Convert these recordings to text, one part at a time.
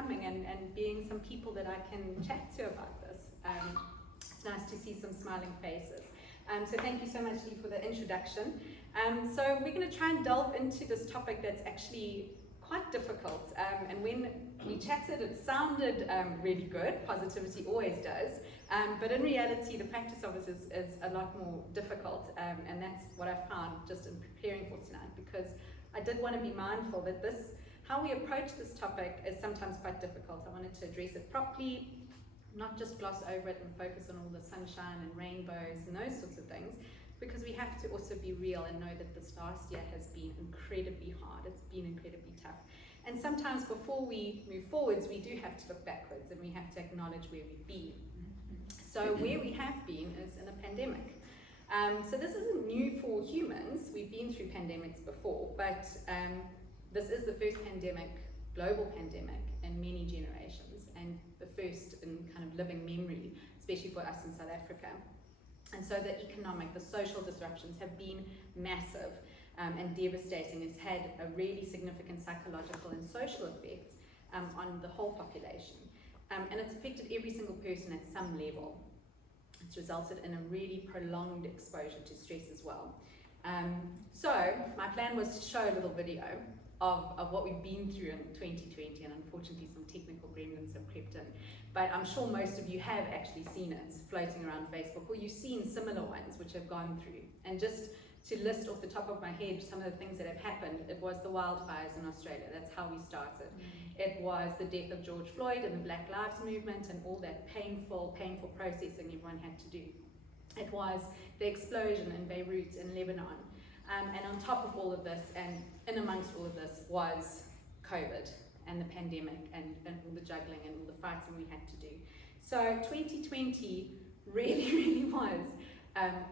coming and being some people that I can chat to about this. It's nice to see some smiling faces. So thank you so much, Lee, for the introduction. So we're going to try and delve into this topic that's actually quite difficult. And when we chatted, it sounded really good. Positivity always does. But in reality, the practice of it is a lot more difficult. And that's what I found just in preparing for tonight, because I did want to be mindful that how we approach this topic is sometimes quite difficult. I wanted to address it properly, not just gloss over it and focus on all the sunshine and rainbows and those sorts of things, because we have to also be real and know that this last year has been incredibly hard. It's been incredibly tough. And sometimes before we move forwards, we do have to look backwards and we have to acknowledge where we've been. So where we have been is in a pandemic. So this isn't new for humans. We've been through pandemics before, but this is the first global pandemic in many generations, and the first in kind of living memory, especially for us in South Africa. And so the economic, the social disruptions have been massive and devastating. It's had a really significant psychological and social effect on the whole population. And it's affected every single person at some level. It's resulted in a really prolonged exposure to stress as well. So my plan was to show a little video of what we've been through in 2020, and unfortunately some technical gremlins have crept in. But I'm sure most of you have actually seen it floating around Facebook, or you've seen similar ones which have gone through. And just to list off the top of my head some of the things that have happened, it was the wildfires in Australia. That's how we started. It was the death of George Floyd and the Black Lives Movement and all that painful processing everyone had to do. It was the explosion in Beirut in Lebanon. And on top of all of this, and in amongst all of this, was COVID and the pandemic and all the juggling and all the fighting we had to do. So 2020 really was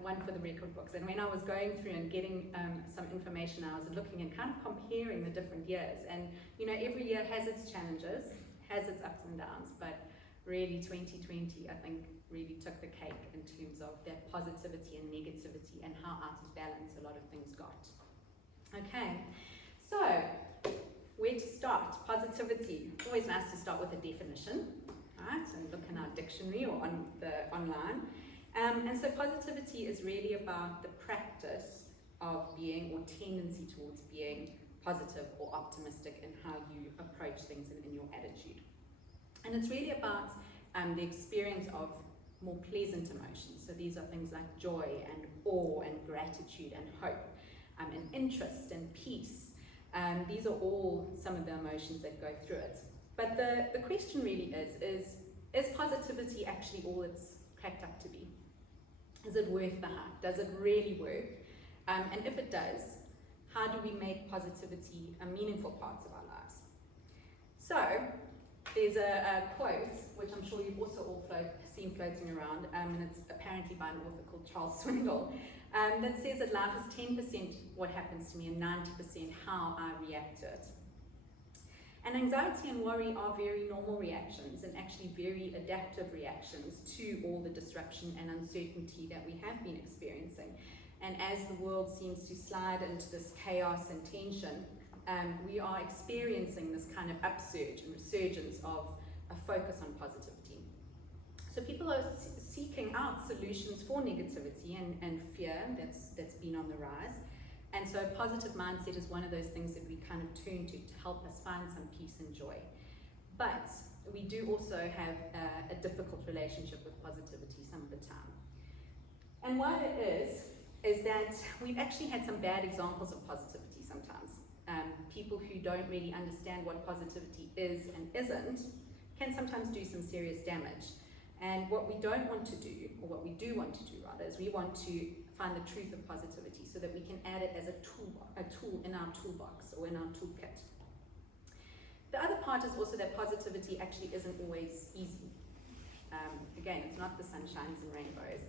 one for the record books. And when I was going through and getting some information, I was looking and kind of comparing the different years. And you know, every year has its challenges, has its ups and downs, but really 2020, I think, really took the cake in terms of that positivity and negativity and how out of balance a lot of things got. Okay, so where to start? Positivity. Always nice to start with a definition, right? And look in our dictionary or on the online. And so positivity is really about the practice of being, or tendency towards being, positive or optimistic in how you approach things and in your attitude. And it's really about the experience of more pleasant emotions. So these are things like joy and awe and gratitude and hope and interest and peace. These are all some of the emotions that go through it. But the question really is positivity actually all it's cracked up to be? Is it worth the hype? Does it really work? And if it does, how do we make positivity a meaningful part of our lives? So there's a quote, which I'm sure you've also all seen floating around, and it's apparently by an author called Charles Swindoll, that says that life is 10% what happens to me and 90% how I react to it. And anxiety and worry are very normal reactions, and actually very adaptive reactions to all the disruption and uncertainty that we have been experiencing. And as the world seems to slide into this chaos and tension, we are experiencing this kind of upsurge and resurgence of a focus on positivity. So people are seeking out solutions for negativity and fear that's been on the rise. And so a positive mindset is one of those things that we kind of turn to help us find some peace and joy. But we do also have a difficult relationship with positivity some of the time. And why that is that we've actually had some bad examples of positivity sometimes. People who don't really understand what positivity is and isn't can sometimes do some serious damage. And what we don't want to do, or what we do want to do rather, is we want to find the truth of positivity so that we can add it as a tool in our toolbox or in our toolkit. The other part is also that positivity actually isn't always easy. Again, it's not the sunshines and rainbows.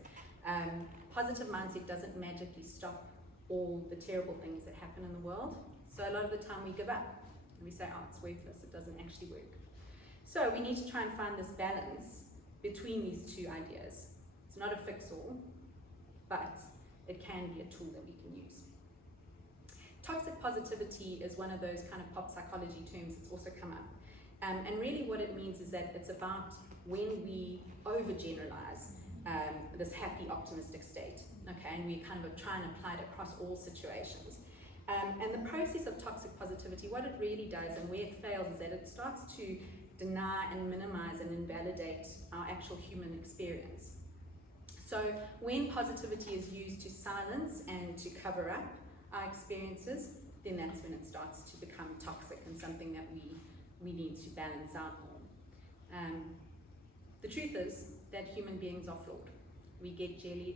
Positive mindset doesn't magically stop all the terrible things that happen in the world. So a lot of the time we give up and we say, oh, it's worthless, it doesn't actually work. So we need to try and find this balance between these two ideas. It's not a fix-all, but it can be a tool that we can use. Toxic positivity is one of those kind of pop psychology terms that's also come up. And really what it means is that it's about when we overgeneralize this happy, optimistic state, okay, and we kind of try and apply it across all situations. And the process of toxic positivity, what it really does and where it fails is that it starts to deny and minimize and invalidate our actual human experience. So when positivity is used to silence and to cover up our experiences, then that's when it starts to become toxic and something that we need to balance out more. The truth is that human beings are flawed. We get jelly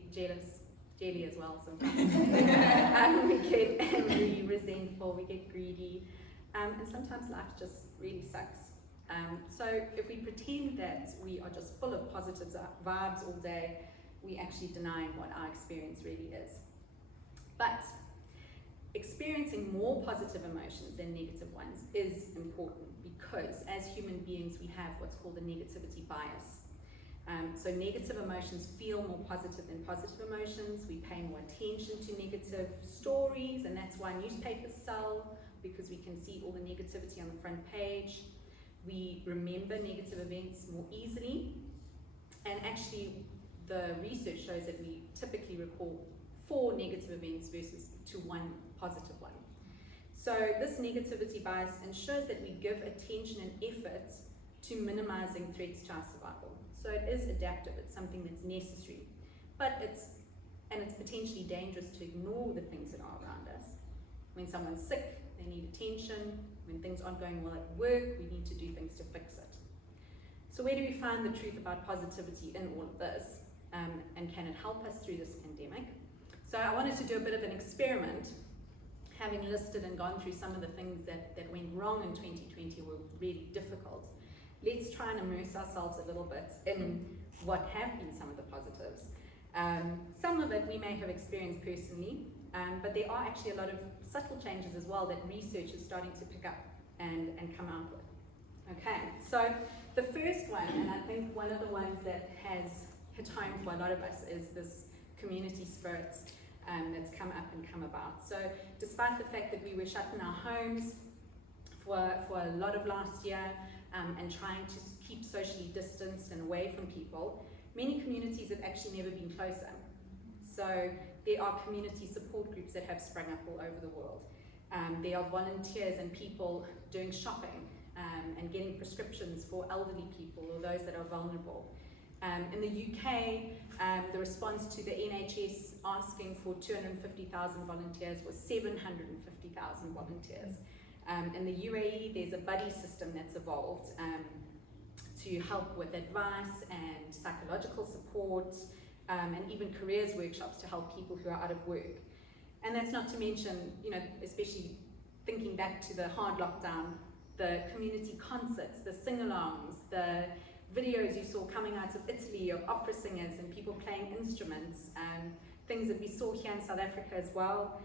as well sometimes. We get angry, resentful, we get greedy, and sometimes life just really sucks. So if we pretend that we are just full of positive vibes all day, we're actually denying what our experience really is. But experiencing more positive emotions than negative ones is important because as human beings we have what's called a negativity bias. So negative emotions feel more positive than positive emotions. We pay more attention to negative stories, and that's why newspapers sell, because we can see all the negativity on the front page. We remember negative events more easily, and actually the research shows that we typically recall 4 negative events versus to 1 positive one. So this negativity bias ensures that we give attention and effort to minimizing threats to our survival. So it is adaptive, it's something that's necessary, but it's potentially dangerous to ignore the things that are around us. When someone's sick, they need attention. When things aren't going well at work, we need to do things to fix it. So where do we find the truth about positivity in all of this? And can it help us through this pandemic? So I wanted to do a bit of an experiment, having listed and gone through some of the things that went wrong in 2020 were really difficult. Let's try and immerse ourselves a little bit in what have been some of the positives. Some of it we may have experienced personally, but there are actually a lot of subtle changes as well that research is starting to pick up and come out with. Okay, so the first one, and I think one of the ones that has hit home for a lot of us, is this community spirit that's come up and come about. So despite the fact that we were shut in our homes for a lot of last year, and trying to keep socially distanced and away from people, many communities have actually never been closer. So there are community support groups that have sprung up all over the world. There are volunteers and people doing shopping and getting prescriptions for elderly people or those that are vulnerable. In the UK, the response to the NHS asking for 250,000 volunteers was 750,000 volunteers. In the UAE, there's a buddy system that's evolved to help with advice and psychological support, and even careers workshops to help people who are out of work. And that's not to mention, especially thinking back to the hard lockdown, the community concerts, the sing-alongs, the videos you saw coming out of Italy of opera singers and people playing instruments, things that we saw here in South Africa as well.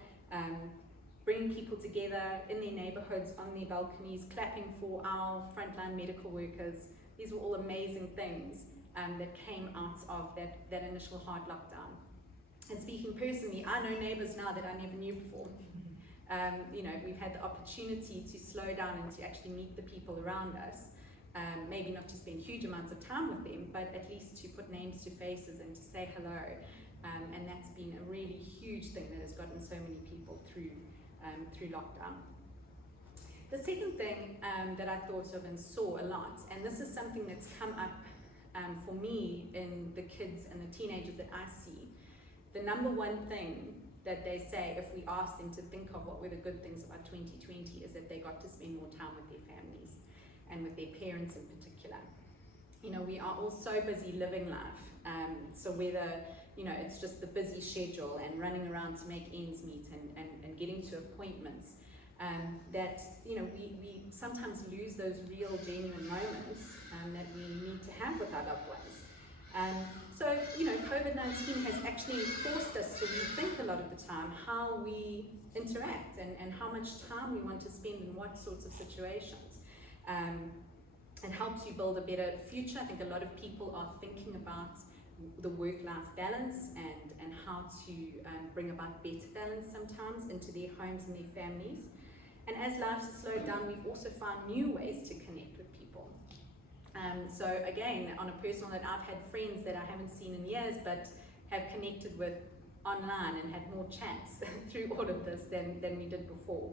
Bringing people together in their neighborhoods, on their balconies, clapping for our frontline medical workers. These were all amazing things that came out of that initial hard lockdown. And speaking personally, I know neighbors now that I never knew before. We've had the opportunity to slow down and to actually meet the people around us. Maybe not to spend huge amounts of time with them, but at least to put names to faces and to say hello. And that's been a really huge thing that has gotten so many people through lockdown. The second thing that I thought of and saw a lot, and this is something that's come up for me in the kids and the teenagers that I see, the number one thing that they say if we ask them to think of what were the good things about 2020 is that they got to spend more time with their families and with their parents in particular. We are all so busy living life, so whether it's just the busy schedule and running around to make ends meet and getting to appointments, that we sometimes lose those real genuine moments that we need to have with our loved ones. So COVID-19 has actually forced us to rethink a lot of the time how we interact and how much time we want to spend in what sorts of situations, and helps you build a better future. I think a lot of people are thinking about the work-life balance and how to bring about better balance sometimes into their homes and their families. And as life has slowed down, we've also found new ways to connect with people. So again, on a personal note, I've had friends that I haven't seen in years, but have connected with online and had more chats through all of this than we did before.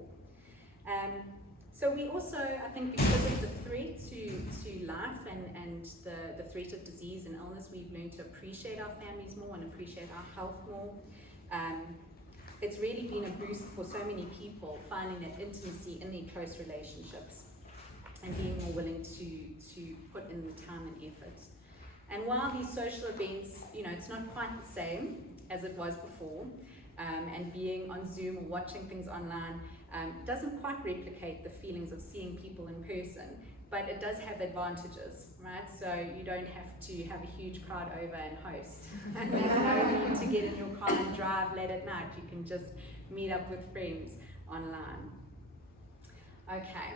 So we also, I think, because of the threat to life and the threat of disease and illness, we've learned to appreciate our families more and appreciate our health more. It's really been a boost for so many people, finding that intimacy in their close relationships and being more willing to put in the time and effort. And while these social events, it's not quite the same as it was before, and being on Zoom or watching things online doesn't quite replicate the feelings of seeing people in person, but it does have advantages, right? So you don't have to have a huge crowd over and host. And there's no need to get in your car and drive late at night. You can just meet up with friends online. Okay,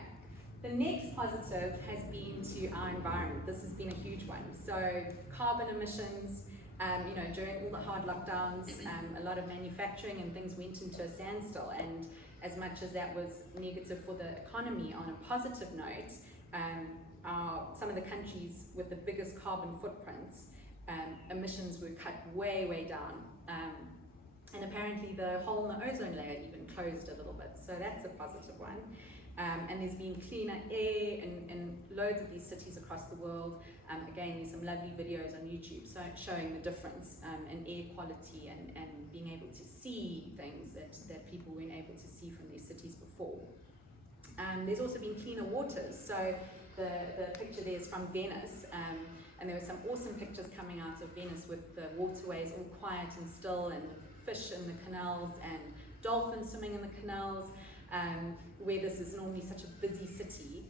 the next positive has been to our environment. This has been a huge one. So carbon emissions, during all the hard lockdowns, a lot of manufacturing and things went into a standstill, and as much as that was negative for the economy, on a positive note, some of the countries with the biggest carbon footprints, emissions were cut way, way down. And apparently the hole in the ozone layer even closed a little bit, so that's a positive one. And there's been cleaner air in loads of these cities across the world. Again, there's some lovely videos on YouTube showing the difference in air quality and being able to see things that people weren't able to see from their cities before. There's also been cleaner waters. So the picture there is from Venice, and there were some awesome pictures coming out of Venice with the waterways all quiet and still, and fish in the canals and dolphins swimming in the canals. Where this is normally such a busy city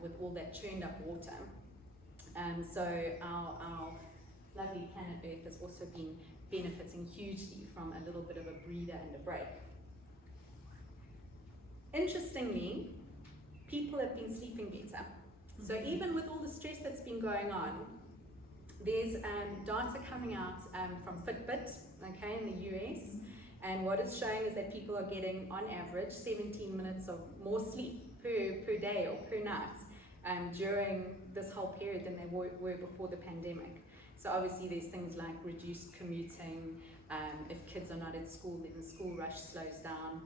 with all that churned up water. So our lovely planet Earth has also been benefiting hugely from a little bit of a breather and a break. Interestingly, people have been sleeping better. So even with all the stress that's been going on, there's data coming out from Fitbit, okay, in the US. And what it's showing is that people are getting, on average, 17 minutes of more sleep per day or per night during this whole period than they were before the pandemic. So obviously there's things like reduced commuting, if kids are not at school, then the school rush slows down.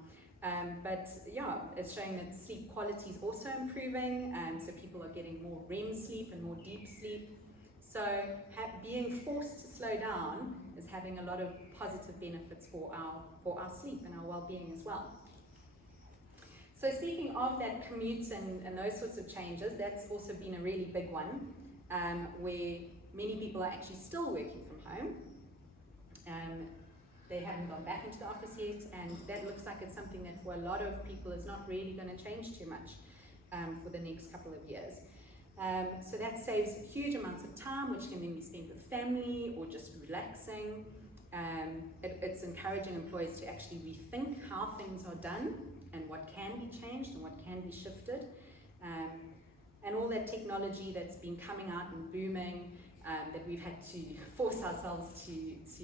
But yeah, it's showing that sleep quality is also improving, so people are getting more REM sleep and more deep sleep. So being forced to slow down is having a lot of positive benefits for our sleep and our well-being as well. So speaking of that commute and those sorts of changes, that's also been a really big one, where many people are actually still working from home. They haven't gone back into the office yet, and that looks like it's something that for a lot of people is not really going to change too much for the next couple of years. So that saves huge amounts of time, which can then be spent with family or just relaxing. It's encouraging employers to actually rethink how things are done and what can be changed and what can be shifted. And all that technology that's been coming out and booming, that we've had to force ourselves to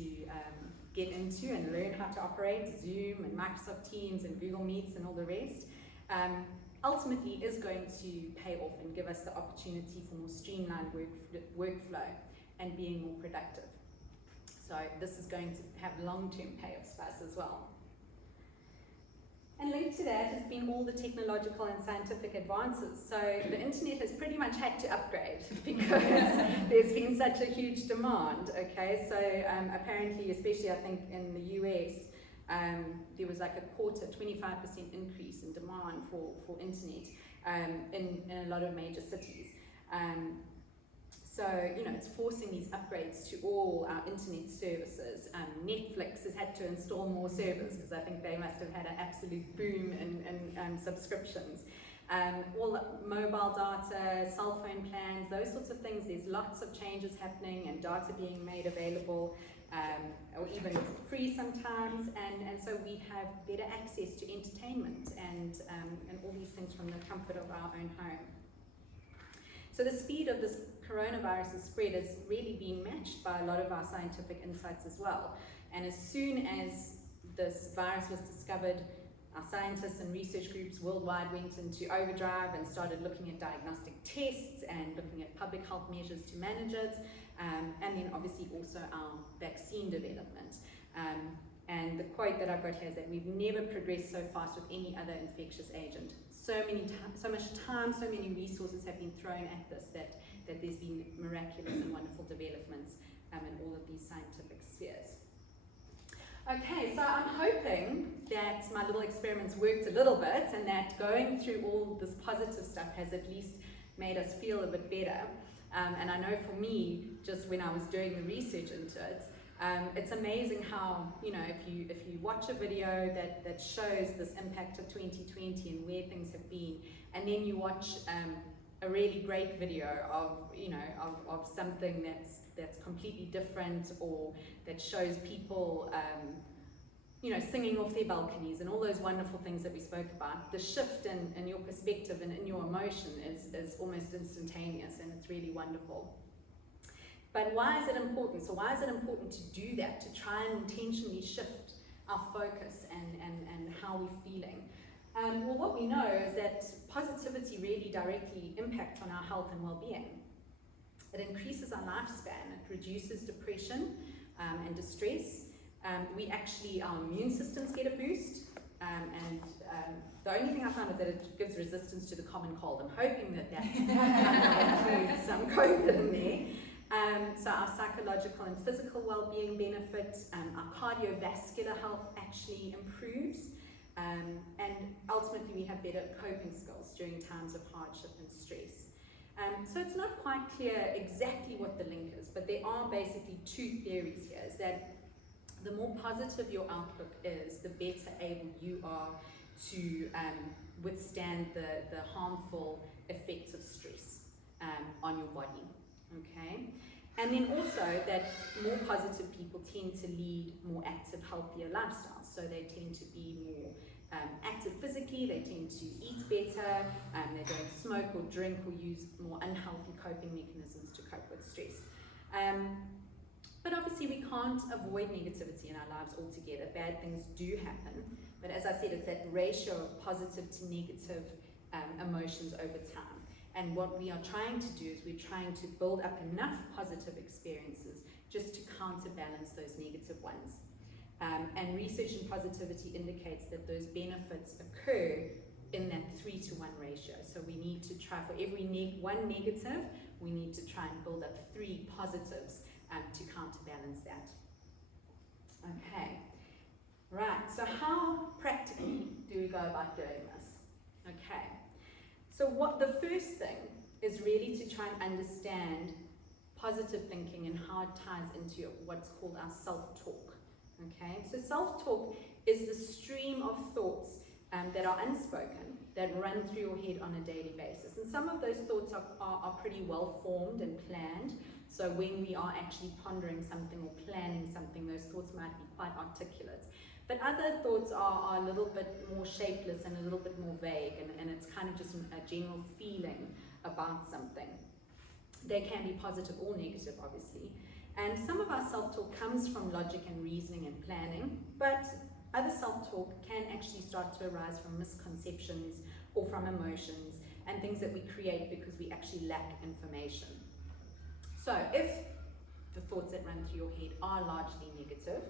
get into and learn how to operate, Zoom and Microsoft Teams and Google Meets and all the rest, ultimately is going to pay off and give us the opportunity for more streamlined workflow and being more productive. So this is going to have long-term payoffs for us as well. And linked to that has been all the technological and scientific advances. So the internet has pretty much had to upgrade because there's been such a huge demand, okay? So apparently, especially I think in the US, there was like a 25% increase in demand for internet in a lot of major cities. So, it's forcing these upgrades to all our internet services. Netflix has had to install more servers because I think they must have had an absolute boom in subscriptions. All the mobile data, cell phone plans, those sorts of things, there's lots of changes happening and data being made available, or even free sometimes, and so we have better access to entertainment and all these things from the comfort of our own home. So the speed of this coronavirus spread has really been matched by a lot of our scientific insights as well. And as soon as this virus was discovered, our scientists and research groups worldwide went into overdrive and started looking at diagnostic tests and looking at public health measures to manage it, and then obviously also our vaccine development. And the quote that I've got here is that we've never progressed so fast with any other infectious agent. So much time, so many resources have been thrown at this that there's been miraculous and wonderful developments in all of these scientific spheres. Okay, so I'm hoping that my little experiments worked a little bit and that going through all this positive stuff has at least made us feel a bit better. And I know for me, just when I was doing the research into it, it's amazing how, you know, if you watch a video that shows this impact of 2020 and where things have been, and then you watch a really great video of, you know, of something that's completely different, or that shows people, you know, singing off their balconies and all those wonderful things that we spoke about, the shift in your perspective and in your emotion is almost instantaneous, and it's really wonderful. But why is it important? So why is it important to do that, to try and intentionally shift our focus and how we're feeling? Well, what we know is that positivity really directly impacts on our health and well-being. It increases our lifespan, it reduces depression and distress. Our immune systems get a boost, and the only thing I found is that it gives resistance to the common cold. I'm hoping that includes some COVID in there. So our psychological and physical well-being benefits, our cardiovascular health actually improves, and ultimately we have better coping skills during times of hardship and stress. So it's not quite clear exactly what the link is, but there are basically two theories here. Is that the more positive your outlook is, the better able you are to withstand the harmful effects of stress on your body. Okay, and then also that more positive people tend to lead more active, healthier lifestyles. So they tend to be more active physically, they tend to eat better, they don't smoke or drink or use more unhealthy coping mechanisms to cope with stress. But obviously we can't avoid negativity in our lives altogether. Bad things do happen, but as I said, it's that ratio of positive to negative emotions over time. And what we are trying to do is we're trying to build up enough positive experiences just to counterbalance those negative ones. And research in positivity indicates that those benefits occur in that 3-to-1 ratio. So we need to try, for every one negative, we need to try and build up 3 positives to counterbalance that. Okay, right, so how practically do we go about doing this? Okay. So the first thing is really to try and understand positive thinking and how it ties into what's called our self-talk. Okay, so self-talk is the stream of thoughts that are unspoken, that run through your head on a daily basis. And some of those thoughts are pretty well formed and planned. So when we are actually pondering something or planning something, those thoughts might be quite articulate. But other thoughts are a little bit more shapeless and a little bit more vague, and it's kind of just a general feeling about something. They can be positive or negative, obviously. And some of our self-talk comes from logic and reasoning and planning, but other self-talk can actually start to arise from misconceptions or from emotions and things that we create because we actually lack information. So if the thoughts that run through your head are largely negative,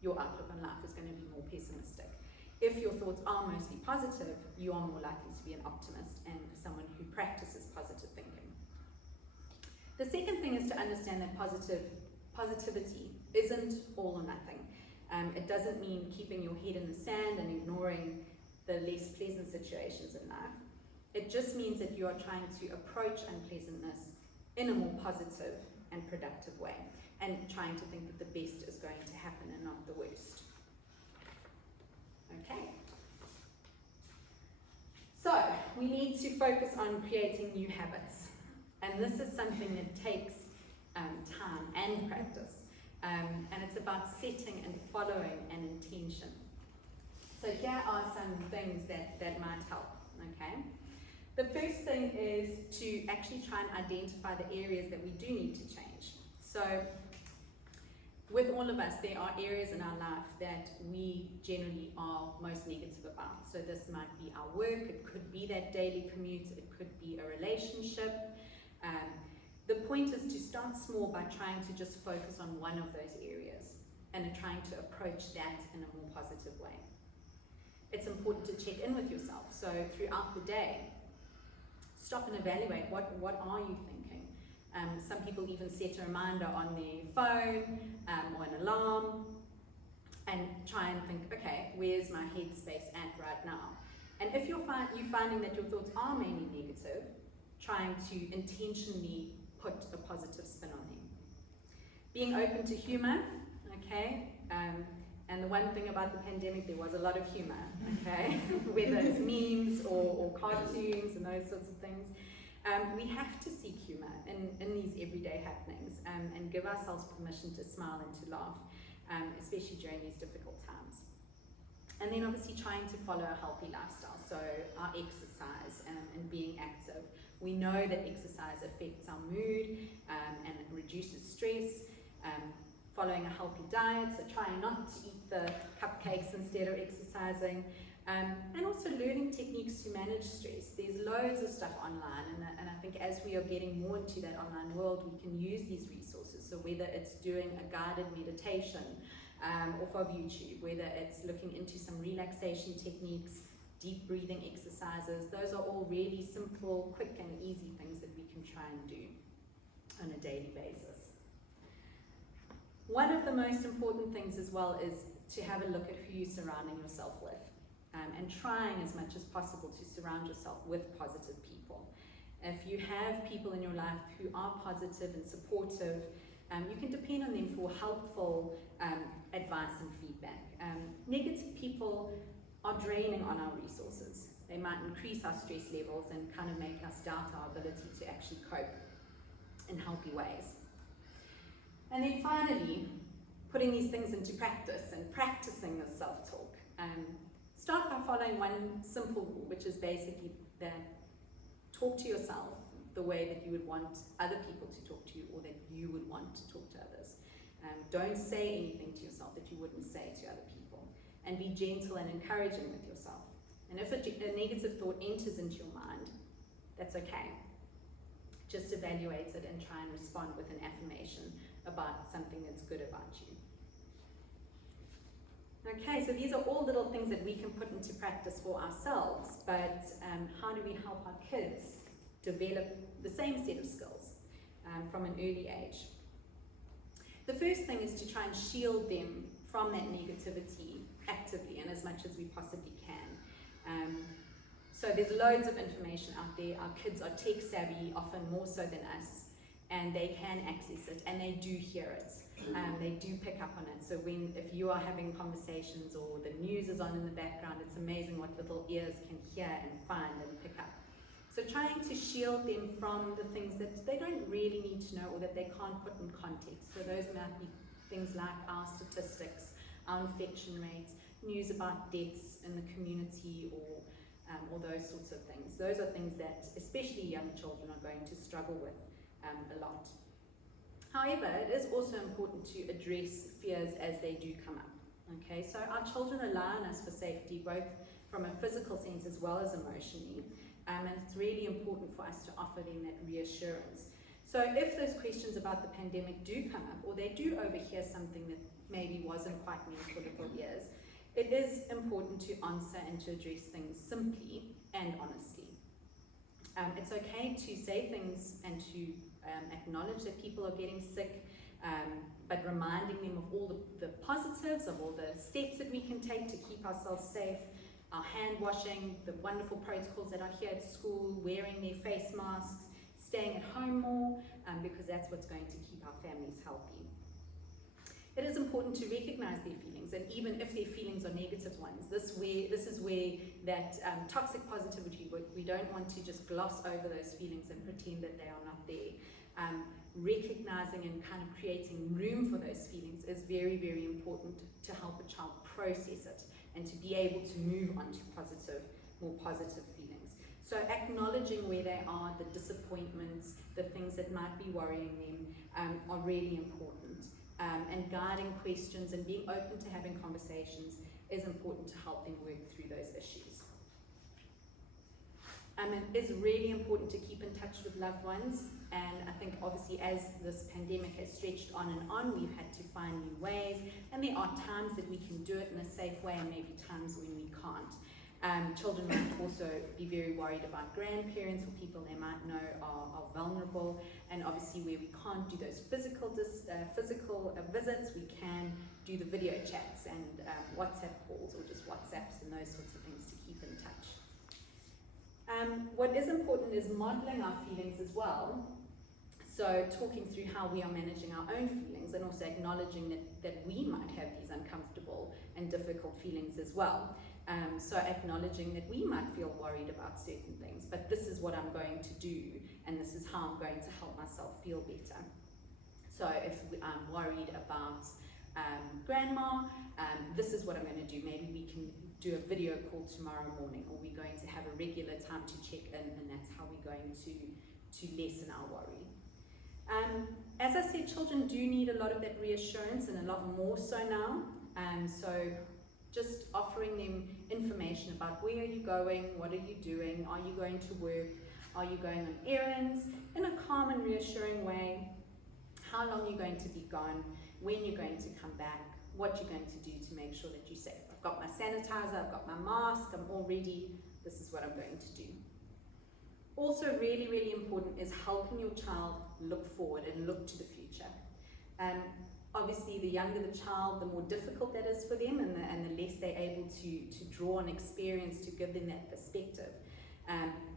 your outlook on life is going to be more pessimistic. If your thoughts are mostly positive, you are more likely to be an optimist and someone who practices positive thinking. The second thing is to understand that positivity isn't all or nothing. It doesn't mean keeping your head in the sand and ignoring the less pleasant situations in life. It just means that you are trying to approach unpleasantness in a more positive and productive way, and trying to think that the best is going to happen and not the worst. Okay. So, we need to focus on creating new habits. And this is something that takes time and practice. And it's about setting and following an intention. So here are some things that might help, okay? The first thing is to actually try and identify the areas that we do need to change. So with all of us, there are areas in our life that we generally are most negative about. So this might be our work, it could be that daily commute, it could be a relationship. The point is to start small by trying to just focus on one of those areas and trying to approach that in a more positive way. It's important to check in with yourself. So throughout the day, stop and evaluate what are you thinking. Some people even set a reminder on their phone or an alarm and try and think, okay, where's my headspace at right now? And if you're finding that your thoughts are mainly negative, trying to intentionally put a positive spin on them. Being open to humour, okay? And the one thing about the pandemic, there was a lot of humour, okay? Whether it's memes or cartoons and those sorts of things. We have to seek humour in these everyday happenings and give ourselves permission to smile and to laugh, especially during these difficult times. And then obviously trying to follow a healthy lifestyle, so our exercise and being active. We know that exercise affects our mood and it reduces stress. Following a healthy diet, so trying not to eat the cupcakes instead of exercising. And also learning techniques to manage stress. There's loads of stuff online, and I think as we are getting more into that online world, we can use these resources. So whether it's doing a guided meditation off of YouTube, whether it's looking into some relaxation techniques, deep breathing exercises, those are all really simple, quick and easy things that we can try and do on a daily basis. One of the most important things as well is to have a look at who you're surrounding yourself with. And trying as much as possible to surround yourself with positive people. If you have people in your life who are positive and supportive, you can depend on them for helpful advice and feedback. Negative people are draining on our resources. They might increase our stress levels and kind of make us doubt our ability to actually cope in healthy ways. And then finally, putting these things into practice and practicing this self-talk. Start by following one simple rule, which is basically that talk to yourself the way that you would want other people to talk to you, or that you would want to talk to others. Don't say anything to yourself that you wouldn't say to other people. And be gentle and encouraging with yourself. And if a negative thought enters into your mind, that's okay. Just evaluate it and try and respond with an affirmation about something that's good about you. Okay, so these are all little things that we can put into practice for ourselves, but how do we help our kids develop the same set of skills from an early age? The first thing is to try and shield them from that negativity actively and as much as we possibly can. So there's loads of information out there. Our kids are tech savvy, often more so than us, and they can access it and they do hear it. They do pick up on it. So if you are having conversations or the news is on in the background, it's amazing what little ears can hear and find and pick up. So trying to shield them from the things that they don't really need to know or that they can't put in context. So those might be things like our statistics, our infection rates, news about deaths in the community, or those sorts of things. Those are things that especially young children are going to struggle with a lot. However, it is also important to address fears as they do come up. Okay, so our children rely on us for safety, both from a physical sense as well as emotionally, and it's really important for us to offer them that reassurance. So if those questions about the pandemic do come up, or they do overhear something that maybe wasn't quite meant for little ears, it is important to answer and to address things simply and honestly. It's okay to say things and to acknowledge that people are getting sick, but reminding them of all the positives, of all the steps that we can take to keep ourselves safe, our hand washing, the wonderful protocols that are here at school, wearing their face masks, staying at home more, because that's what's going to keep our families healthy. It is important to recognize their feelings, and even if their feelings are negative ones, this is where that toxic positivity, we don't want to just gloss over those feelings and pretend that they are not there. Recognizing and kind of creating room for those feelings is very, very important to help a child process it and to be able to move on to more positive feelings. So acknowledging where they are, the disappointments, the things that might be worrying them are really important. and guiding questions and being open to having conversations is important to help them work through those issues. It is really important to keep in touch with loved ones, and I think obviously as this pandemic has stretched on and on, we've had to find new ways, and there are times that we can do it in a safe way and maybe times when we can't. Children might also be very worried about grandparents or people they might know are vulnerable, and obviously where we can't do those physical visits, we can do the video chats and WhatsApp calls or just WhatsApps and those sorts of things to keep in touch. What is important is modelling our feelings as well. So talking through how we are managing our own feelings and also acknowledging that we might have these uncomfortable and difficult feelings as well. So acknowledging that we might feel worried about certain things, but this is what I'm going to do and this is how I'm going to help myself feel better. So if I'm worried about grandma, this is what I'm going to do. Maybe we can do a video call tomorrow morning, or we're going to have a regular time to check in, and that's how we're going to lessen our worry. As I said, children do need a lot of that reassurance, and a lot more so now. So just offering them information about where are you going, what are you doing, are you going to work, are you going on errands, in a calm and reassuring way, how long you're going to be gone, when you're going to come back, what you're going to do to make sure that you're safe. I've got my sanitizer, I've got my mask, I'm all ready, this is what I'm going to do. Also really, really important is helping your child look forward and look to the future. Obviously, the younger the child, the more difficult that is for them, and the less they're able to draw on experience to give them that perspective.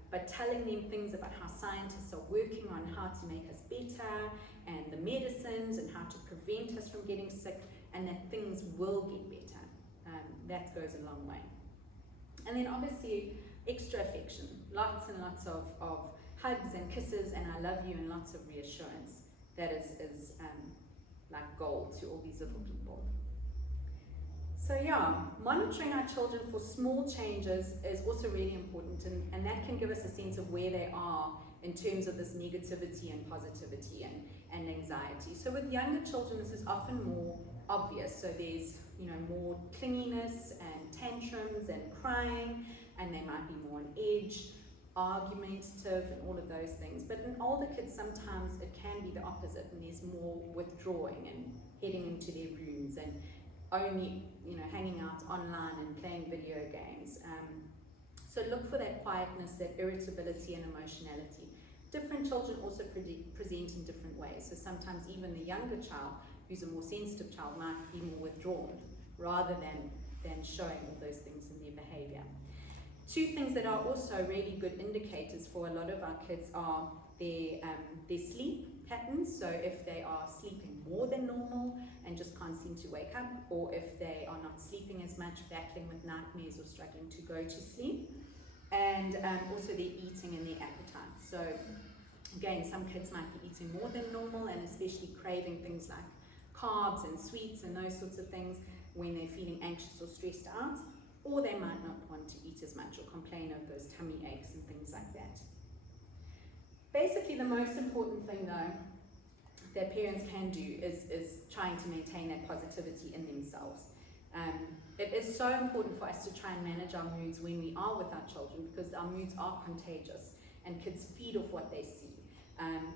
But telling them things about how scientists are working on how to make us better, and the medicines, and how to prevent us from getting sick, and that things will get better. That goes a long way. And then obviously, extra affection. Lots and lots of hugs and kisses, and I love you, and lots of reassurance. That is like gold to all these little people. So yeah, monitoring our children for small changes is also really important, and that can give us a sense of where they are in terms of this negativity and positivity and anxiety. So with younger children, this is often more obvious. So there's more clinginess and tantrums and crying, and they might be more on edge, argumentative, and all of those things. But in older kids, sometimes it can be the opposite, and there's more withdrawing and heading into their rooms and only hanging out online and playing video games. So look for that quietness, that irritability and emotionality. Different children also present in different ways. So sometimes even the younger child, who's a more sensitive child, might be more withdrawn rather than showing all those things in their behaviour. Two things that are also really good indicators for a lot of our kids are their sleep patterns. So if they are sleeping more than normal and just can't seem to wake up, or if they are not sleeping as much, battling with nightmares or struggling to go to sleep, and also their eating and their appetite. So again, some kids might be eating more than normal and especially craving things like carbs and sweets and those sorts of things when they're feeling anxious or stressed out, or they might not want to eat as much or complain of those tummy aches and things like that. Basically, the most important thing though that parents can do is trying to maintain that positivity in themselves. It is so important for us to try and manage our moods when we are with our children, because our moods are contagious and kids feed off what they see.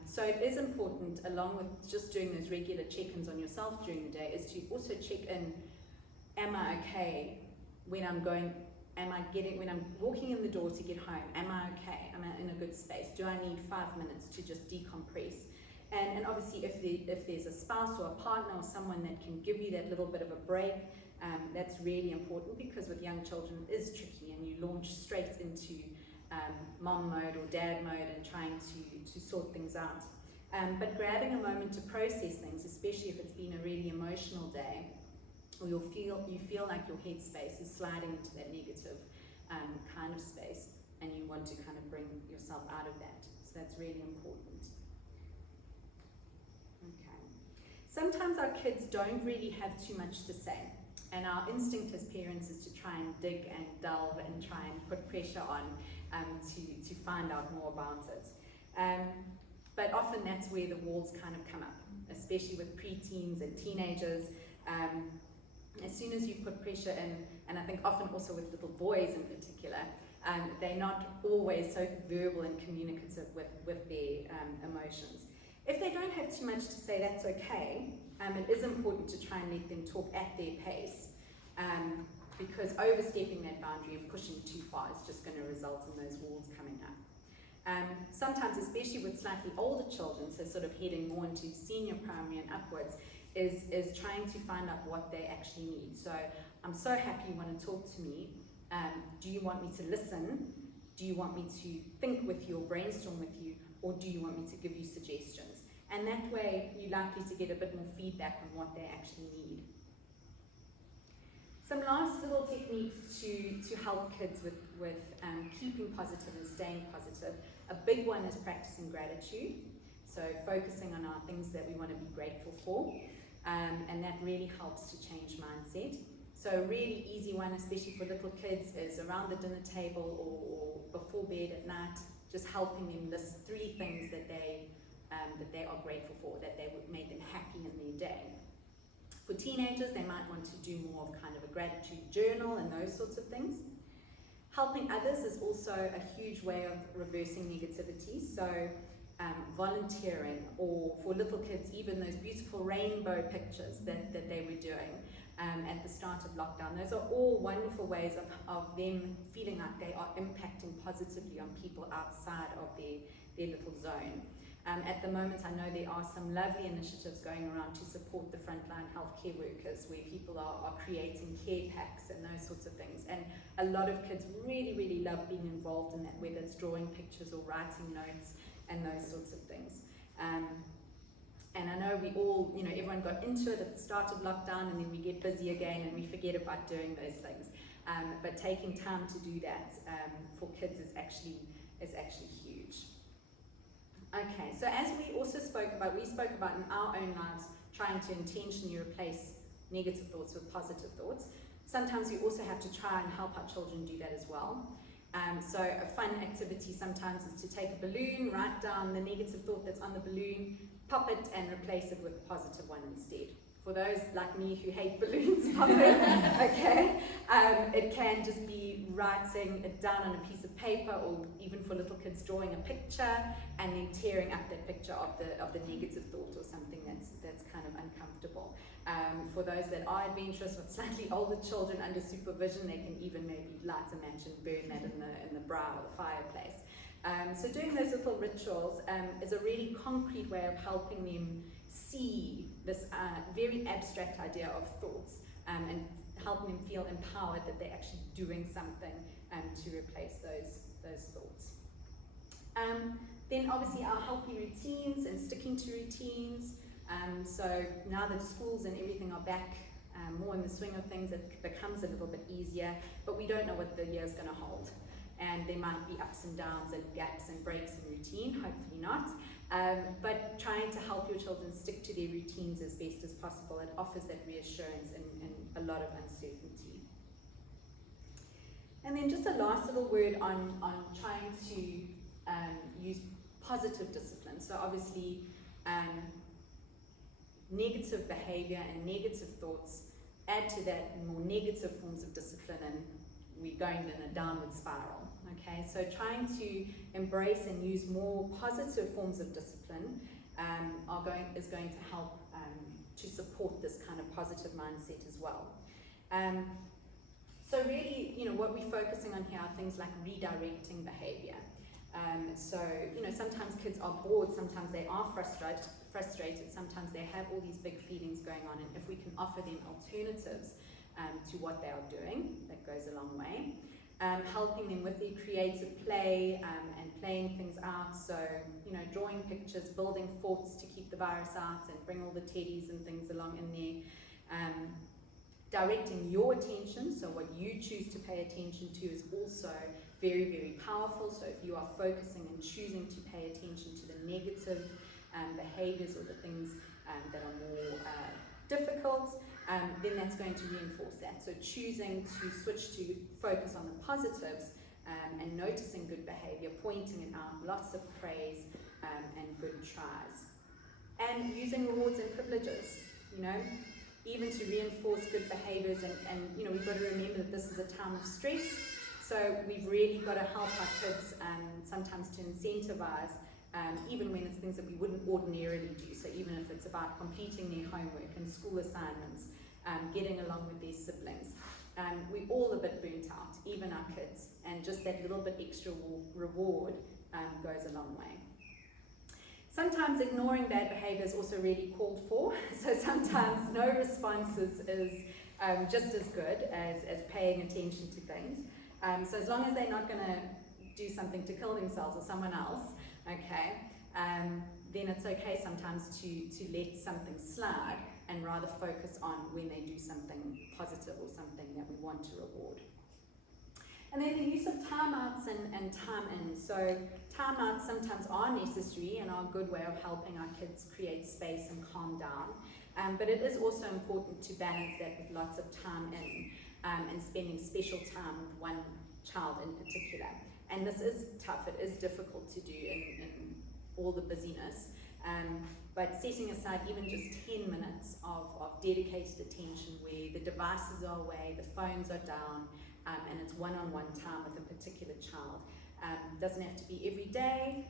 So it is important, along with just doing those regular check-ins on yourself during the day, is to also check in, am I okay when I'm walking in the door to get home? Am I okay? Am I in a good space? Do I need 5 minutes to just decompress? And obviously if there's a spouse or a partner or someone that can give you that little bit of a break, that's really important, because with young children it is tricky and you launch straight into mom mode or dad mode and trying to sort things out. But grabbing a moment to process things, especially if it's been a really emotional day, or you feel like your headspace is sliding into that negative kind of space, and you want to kind of bring yourself out of that. So that's really important. Okay. Sometimes our kids don't really have too much to say, and our instinct as parents is to try and dig and delve and try and put pressure on to find out more about it. but often that's where the walls kind of come up, especially with preteens and teenagers. As soon as you put pressure in, and I think often also with little boys in particular, they're not always so verbal and communicative with their emotions. If they don't have too much to say, that's okay. It is important to try and let them talk at their pace, because overstepping that boundary and pushing too far is just going to result in those walls coming up. Sometimes, especially with slightly older children, so sort of heading more into senior primary and upwards, is trying to find out what they actually need. So, I'm so happy you want to talk to me. Do you want me to listen? Do you want me to think with you or brainstorm with you? Or do you want me to give you suggestions? And that way, you're likely to get a bit more feedback on what they actually need. Some last little techniques to help kids with keeping positive and staying positive. A big one is practicing gratitude. So focusing on our things that we want to be grateful for. And that really helps to change mindset. So a really easy one, especially for little kids, is around the dinner table or before bed at night, just helping them list 3 things that they are grateful for, that they would make them happy in their day. For teenagers, they might want to do more of kind of a gratitude journal and those sorts of things. Helping others is also a huge way of reversing negativity. So volunteering, or for little kids, even those beautiful rainbow pictures that they were doing at the start of lockdown. Those are all wonderful ways of them feeling like they are impacting positively on people outside of their little zone. At the moment, I know there are some lovely initiatives going around to support the frontline healthcare workers, where people are creating care packs and those sorts of things. And a lot of kids really, really love being involved in that, whether it's drawing pictures or writing notes and those sorts of things. And I know we all, everyone got into it at the start of lockdown, and then we get busy again and we forget about doing those things. But taking time to do that for kids is actually huge. Okay, so as we also spoke about in our own lives, trying to intentionally replace negative thoughts with positive thoughts. Sometimes we also have to try and help our children do that as well. So a fun activity sometimes is to take a balloon, write down the negative thought that's on the balloon, pop it and replace it with a positive one instead. For those like me who hate balloons, pop it, okay? It can just be writing it down on a piece of paper, or even for little kids drawing a picture and then tearing up that picture of the negative thought or something that's kind of uncomfortable. For those that are adventurous with slightly older children under supervision, they can even maybe light a match and burn that in the brow or the fireplace. So doing those little rituals is a really concrete way of helping them see this very abstract idea of thoughts, and helping them feel empowered that they're actually doing something to replace those thoughts. Then obviously our healthy routines and sticking to routines. So now that schools and everything are back more in the swing of things, it becomes a little bit easier, but we don't know what the year's going to hold. And there might be ups and downs and gaps and breaks in routine, hopefully not. But trying to help your children stick to their routines as best as possible, it offers that reassurance and a lot of uncertainty. And then just a last little word on trying to use positive discipline. So obviously, negative behavior and negative thoughts add to that more negative forms of discipline, and we're going in a downward spiral. Okay, so trying to embrace and use more positive forms of discipline is going to help to support this kind of positive mindset as well. So really, what we're focusing on here are things like redirecting behavior. So sometimes kids are bored, sometimes they are frustrated, sometimes they have all these big feelings going on, and if we can offer them alternatives to what they are doing, that goes a long way. Helping them with their creative play and playing things out, so drawing pictures, building forts to keep the virus out and bring all the teddies and things along in there. Directing your attention, so what you choose to pay attention to is also very, very powerful. So if you are focusing and choosing to pay attention to the negative behaviors or the things that are more difficult, then that's going to reinforce that. So choosing to switch to focus on the positives and noticing good behavior, pointing it out, lots of praise, and good tries. And using rewards and privileges, even to reinforce good behaviours, and we've got to remember that this is a time of stress, so we've really got to help our kids sometimes to incentivize, even when it's things that we wouldn't ordinarily do. So even if it's about completing their homework and school assignments, getting along with their siblings. We're all a bit burnt out, even our kids, and just that little bit extra reward goes a long way. Sometimes ignoring bad behaviour is also really called for, so sometimes no response is just as good as paying attention to things. So as long as they're not going to do something to kill themselves or someone else, okay, then it's okay sometimes to let something slide and rather focus on when they do something positive or something that we want to reward. And then the use of timeouts and time-ins. So timeouts sometimes are necessary and are a good way of helping our kids create space and calm down. But it is also important to balance that with lots of time in and spending special time with one child in particular. And this is tough, it is difficult to do in all the busyness. But setting aside even just 10 minutes of dedicated attention where the devices are away, the phones are down, and it's one-on-one time with a particular child. Doesn't have to be every day,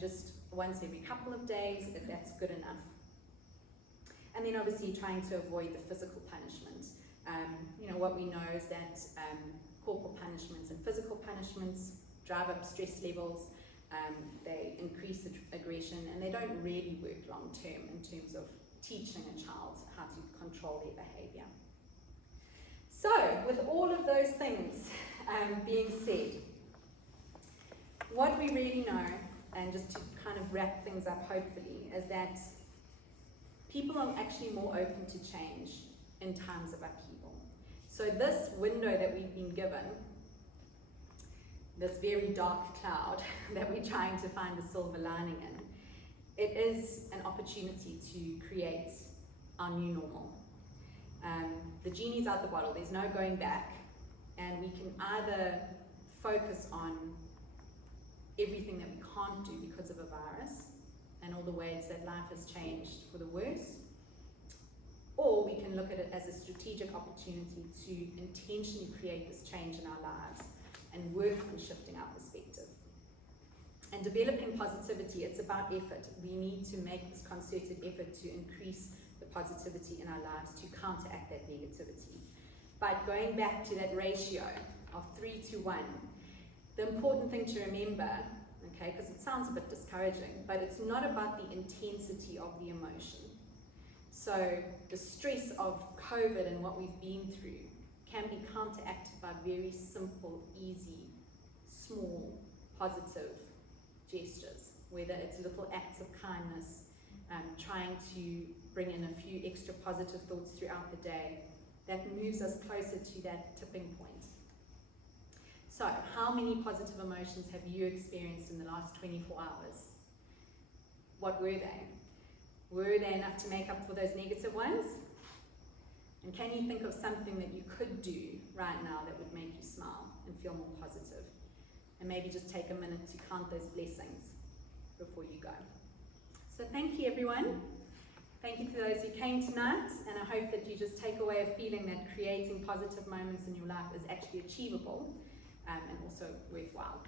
just once every couple of days, that's good enough. And then obviously trying to avoid the physical punishment. What we know is that corporal punishments and physical punishments drive up stress levels, they increase aggression, and they don't really work long term in terms of teaching a child how to control their behaviour. So, with all of those things being said, what we really know, and just to kind of wrap things up hopefully, is that people are actually more open to change in times of upheaval. So this window that we've been given, this very dark cloud that we're trying to find a silver lining in, it is an opportunity to create our new normal. The genie's out the bottle, there's no going back, and we can either focus on everything that we can't do because of a virus and all the ways that life has changed for the worse, or we can look at it as a strategic opportunity to intentionally create this change in our lives and work on shifting our perspective. And developing positivity, it's about effort. We need to make this concerted effort to increase the positivity in our lives to counteract that negativity. But going back to that ratio of 3 to 1, the important thing to remember, okay, because it sounds a bit discouraging, but it's not about the intensity of the emotion. So the stress of COVID and what we've been through can be counteracted by very simple, easy, small, positive gestures, whether it's little acts of kindness, trying to bring in a few extra positive thoughts throughout the day, that moves us closer to that tipping point. So, how many positive emotions have you experienced in the last 24 hours? What were they? Were they enough to make up for those negative ones? And can you think of something that you could do right now that would make you smile and feel more positive? And maybe just take a minute to count those blessings before you go. So thank you, everyone. Thank you to those who came tonight, and I hope that you just take away a feeling that creating positive moments in your life is actually achievable and also worthwhile.